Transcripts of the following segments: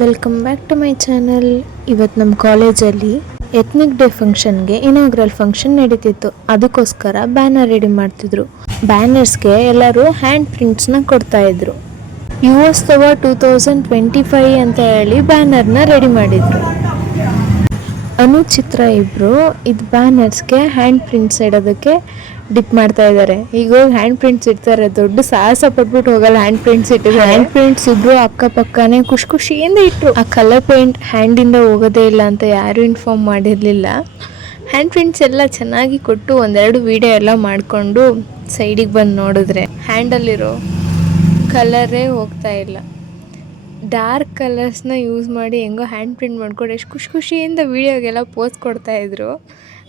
Welcome back to my channel. ಇವತ್ತು ನಮ್ಮ ಕಾಲೇಜಲ್ಲಿ ಎತ್ನಿಕ್ ಡೇ ಫಂಕ್ಷನ್ಗೆ ಇನಾಗ್ರಲ್ ಫಂಕ್ಷನ್ ನಡೀತಿತ್ತು. ಅದಕ್ಕೋಸ್ಕರ ಬ್ಯಾನರ್ ರೆಡಿ ಮಾಡ್ತಿದ್ರು. ಬ್ಯಾನರ್ಸ್ಗೆ ಎಲ್ಲರೂ ಹ್ಯಾಂಡ್ ಪ್ರಿಂಟ್ಸ್ನ ಕೊಡ್ತಾ ಇದ್ರು. US 2025 ಅಂತ ಹೇಳಿ ಬ್ಯಾನರ್ನ ರೆಡಿ ಮಾಡಿದ್ರು. ಚಿತ್ರ ಇಬ್ರು ಇದು ಬ್ಯಾನರ್ಸ್ಗೆ ಹ್ಯಾಂಡ್ ಪ್ರಿಂಟ್ಸ್ ಇಡೋದಕ್ಕೆ ಡಿಪ್ ಮಾಡ್ತಾ ಇದ್ದಾರೆ. ಈಗ ಹ್ಯಾಂಡ್ ಪ್ರಿಂಟ್ಸ್ ಇಡ್ತಾರೆ, ದೊಡ್ಡ ಸಾಹಸ ಪಟ್ಬಿಟ್ಟು ಹೋಗಲ್ಲ. ಹ್ಯಾಂಡ್ ಪ್ರಿಂಟ್ಸ್ ಇಟ್ಟಿದ್ದಾರೆ. ಹ್ಯಾಂಡ್ ಪ್ರಿಂಟ್ಸ್ ಇಬ್ರು ಅಕ್ಕಪಕ್ಕನೆ ಖುಷಿಯಿಂದ ಇಟ್ರು. ಆ ಕಲರ್ ಪೇಂಟ್ ಹ್ಯಾಂಡಿಂದ ಹೋಗೋದೇ ಇಲ್ಲ ಅಂತ ಯಾರು ಇನ್ಫಾರ್ಮ್ ಮಾಡಿರಲಿಲ್ಲ. ಹ್ಯಾಂಡ್ ಪ್ರಿಂಟ್ಸ್ ಎಲ್ಲ ಚೆನ್ನಾಗಿ ಕೊಟ್ಟು ಒಂದೆರಡು ವಿಡಿಯೋ ಎಲ್ಲ ಮಾಡಿಕೊಂಡು ಸೈಡಿಗೆ ಬಂದು ನೋಡಿದ್ರೆ ಹ್ಯಾಂಡಲ್ಲಿರೋ ಕಲರೇ ಹೋಗ್ತಾ ಇಲ್ಲ. ಡಾರ್ಕ್ ಕಲರ್ಸ್ನ ಯೂಸ್ ಮಾಡಿ ಹೆಂಗೋ ಹ್ಯಾಂಡ್ ಪ್ರಿಂಟ್ ಮಾಡ್ಕೊಂಡು ಎಷ್ಟು ಖುಷಿಯಿಂದ ವೀಡಿಯೋಗೆಲ್ಲ ಪೋಸ್ ಕೊಡ್ತಾಯಿದ್ರು.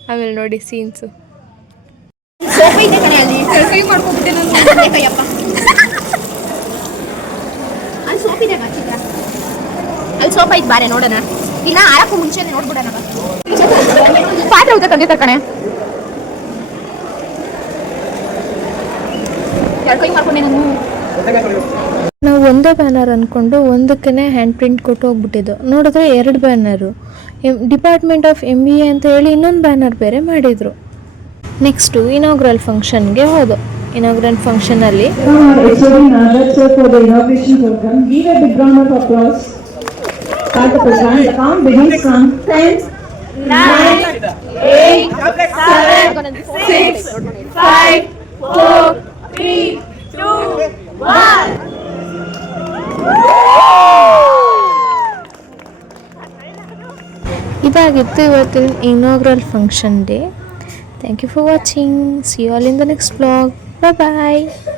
ಆಮೇಲೆ ನೋಡಿ ಸೀನ್ಸು. ಅಲ್ಲಿ ಸೋಪ ಐತ್ ಬಾರೆ ನೋಡೋಣ. ಇನ್ನ ಆರಕ್ಕೂ ಮುಂಚೆ ನೋಡ್ಬಿಡೋಣ. ಪಾತ್ರೆ ಊತ ಖಂಡಿತ ಕಣೆ. ಕೈ ಮಾಡ್ಕೊಂಡೆ ನಾನು. ನಾವು ಒಂದೇ ಬ್ಯಾನರ್ ಅಂದ್ಕೊಂಡು ಒಂದಕ್ಕೇ ಹ್ಯಾಂಡ್ ಪ್ರಿಂಟ್ ಕೊಟ್ಟು ಹೋಗ್ಬಿಟ್ಟಿದ್ದು. ನೋಡಿದ್ರೆ 2 ಬ್ಯಾನರು. ಡಿಪಾರ್ಟ್ಮೆಂಟ್ ಆಫ್ MBA ಅಂತ ಹೇಳಿ ಇನ್ನೊಂದು ಬ್ಯಾನರ್ ಬೇರೆ ಮಾಡಿದರು. ನೆಕ್ಸ್ಟು ಇನಾಗ್ರಲ್ ಫಂಕ್ಷನ್ಗೆ ಹೋದೋ. ಇನಾಗ್ರಲ್ ಫಂಕ್ಷನಲ್ಲಿ ಇದಾಗಿತ್ತು ಇವತ್ತಿನ inaugural function day. Thank you for watching. See you all in the next vlog. Bye bye.